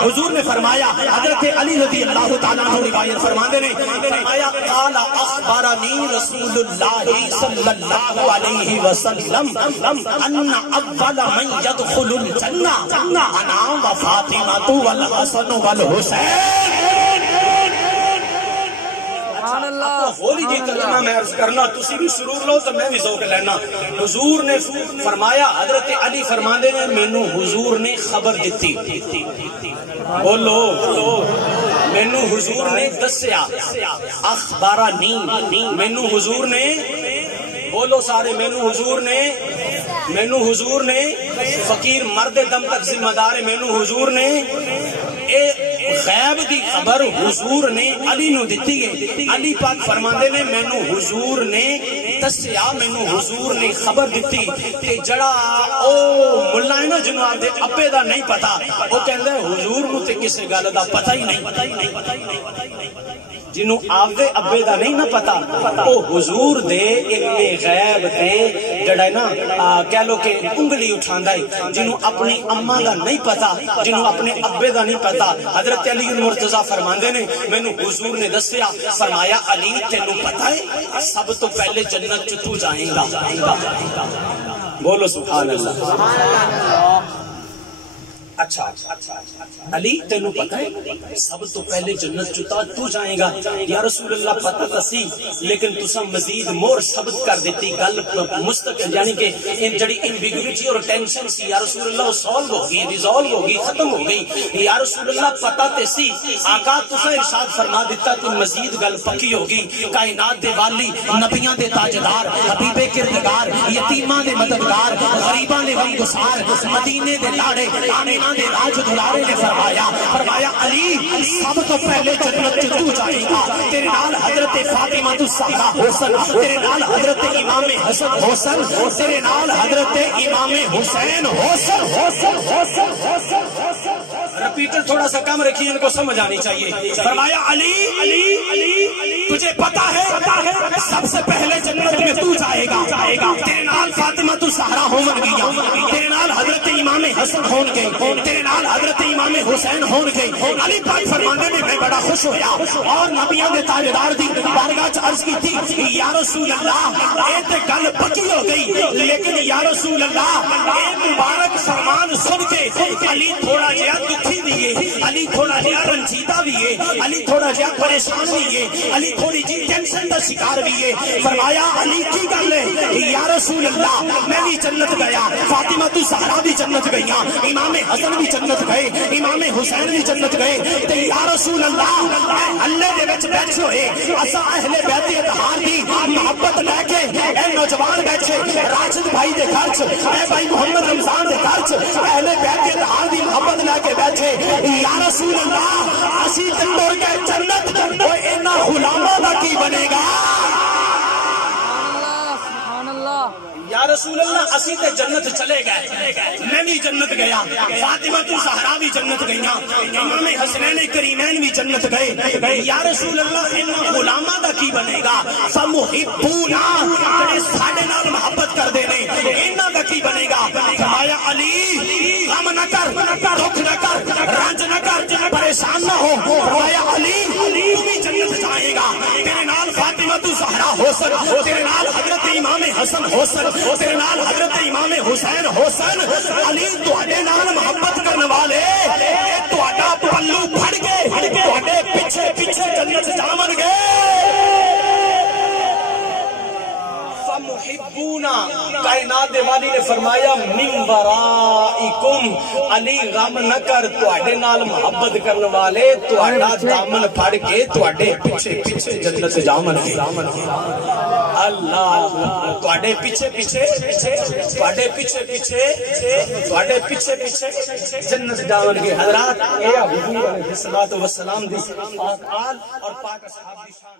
حضور نے فرمایا حضرت علی رضی اللہ تعالیٰ عنہ روایت فرماندے نے فرمایا قال اخبرنی رسول اللہ صلی اللہ علیہ وسلم ان اول من يدخل الجنہ انا وفاطمہ والحسن والحسین۔ ہولی جی کلمہ میں عرض کرنا تسی بھی سرور لو تو میں بھی ذوق لینا۔ حضور نے فرمایا حضرت علی فرماندے نے مینوں حضور نے خبر دیتی، بولو مینوں حضور نے دسیا، اخبارانی مینوں حضور نے، بولو سارے مینوں حضور نے فقیر مرد دم تک ذمہ دار مینوں حضور نے اے غیب دی خبر حضور نے علی نو دیتی ہے۔ علی پاک فرماندے نے مینوں حضور نے دسیا، مینوں حضور نے خبر دیتی کہ جڑا او ملا ہے نا جنوں آپ دے ابے دا نہیں پتا، وہ کہندا ہے حضور نو تے کسے گل دا پتہ ہی نہیں، جنوں آپ دے ابے دا نہیں نہ پتا او حضور دے علم غیب تے جڑا ہے نا کہہ لو کہ انگلی اٹھاندا ہے، جنوں اپنی اماں دا نہیں پتا، جنوں اپنے ابے دا نہیں پتا۔ حضرت علی المرتضیٰ فرماندے نے مینوں حضور نے دسیا، فرمایا علی تینوں پتہ ہے سب تو پہلے جنت چ تو جائیں گا، بولو سبحان اللہ۔ اچھا علی تینوں پتہ ہے سب تو پہلے جنت چتا تو جائیں گا؟ یا رسول اللہ پتہ تسی لیکن تسا مزید مور ثبت کر دیتی گل مستقل، یعنی کہ ان جڑی امبیگوٹی اور ٹینشن سی یا رسول اللہ سالو ہو گئی، ریزالو ہو گئی، ختم ہو گئی۔ یا رسول اللہ پتہ تے سی آقا تسا ارشاد فرما دیتا کہ مزید گل پکی ہوگی، کائنات دے والی، نبیاں دے تاجدار، حبیب کردگار، یتیماں دے مددگار، غریباں دے غمگسار، مدینے دے لاڑے دے راج دلارے نے فرمایا علی سب تو پہلے جنت تو جائے گا، تیرے نال حضرت فاطمہ الزہرا حسن، تیرے نال حضرت امام حسن حسن، تیرے نال حضرت امام حسین حسن۔ رپیٹر تھوڑا سا کم رکھیے، ان کو سمجھ آنی چاہیے۔ فرمایا علی تجھے پتا ہے سب سے پہلے جنت میں تو جائے گا، تیرے نال فاطمہ الزہرا ہون گیا، تیرے نال حضرت امام حسن ہون گئے، تیرے نال حضرت امام حسین ہون گئے۔ علی پاک فرماندے نے میں بڑا خوش ہویا اور نبیوں دے تاجدار دی بارگاہ چ عرض کی تھی یا رسول اللہ اے تے گل پکی ہو گئی، لیکن یا رسول اللہ اے مبارک فرمان سن کے علی تھوڑا جہا دکھی بھی ہے، علی تھوڑا جہا رنجیدہ بھی ہے، علی تھوڑا جہا پریشان بھی ہے، علی تھوڑی جی ٹینشن دا شکار بھی ہے۔ فرمایا علی کی گل ہے یا رسول اللہ میں بھی جنت گیا، فاطمہ الزہرا بھی جنت گئیاں، امام حسن بھی جنت گئے، امام حسین بھی جنت گئے، تے یا رسول اللہ اللہ دے وچ بیٹھے ہوئے اسا اہل بیت اطہار دی محبت لے کے اے نوجوان بیٹھے راشد بھائی دے گھر چ، اے بھائی محمد رمضان دے گھر چ اہل بیت اطہار دی محبت لے کے بیٹھے یا رسول اللہ اسی تے ٹر کے جنت او انہاں غلاماں دا کی بنے گا؟ یا رسول اللہ اسی تے جنت چلے گئے، میں بھی جنت گیا، فاطمہ الزہرا بھی جنت گئیاں، امام حسنین کریمین بھی جنت گئے۔ یا رسول اللہ انہاں غلاماں دا کی بنے گا؟ فمحبونا جڑے ساڈے نال محبت کردے نے انہاں دا کی بنے گا؟ فرمایا علی غم نہ کر، دکھ نہ کر، رنج نہ کر، پریشان نہ ہو۔ فرمایا علی تو بھی جنت جائے گا، تیرے نال فاطمہ الزہرا حسن، تیرے نال حضرت امام حسن حسن، تیرے نال حضرت امام حسین حسن۔ علی تواڈے نال محبت کرنے والے تواڈا پلو پھڑ کے تواڈے پیچھے جنت جاون گے۔ فمحبونا کائنات دے والی نے فرمایا من ورائکم، علی غم نہ کر، تواڈے نال محبت کرنے والے تواڈا دامن پھڑ کے تواڈے پیچھے جنت جاون گے۔ اللہ تواڈے پیچھے جنت جاون گے۔ حضرات اے حضور علیہ الصلوۃ والسلام دی پاک آل اور پاک اصحاب دی شان۔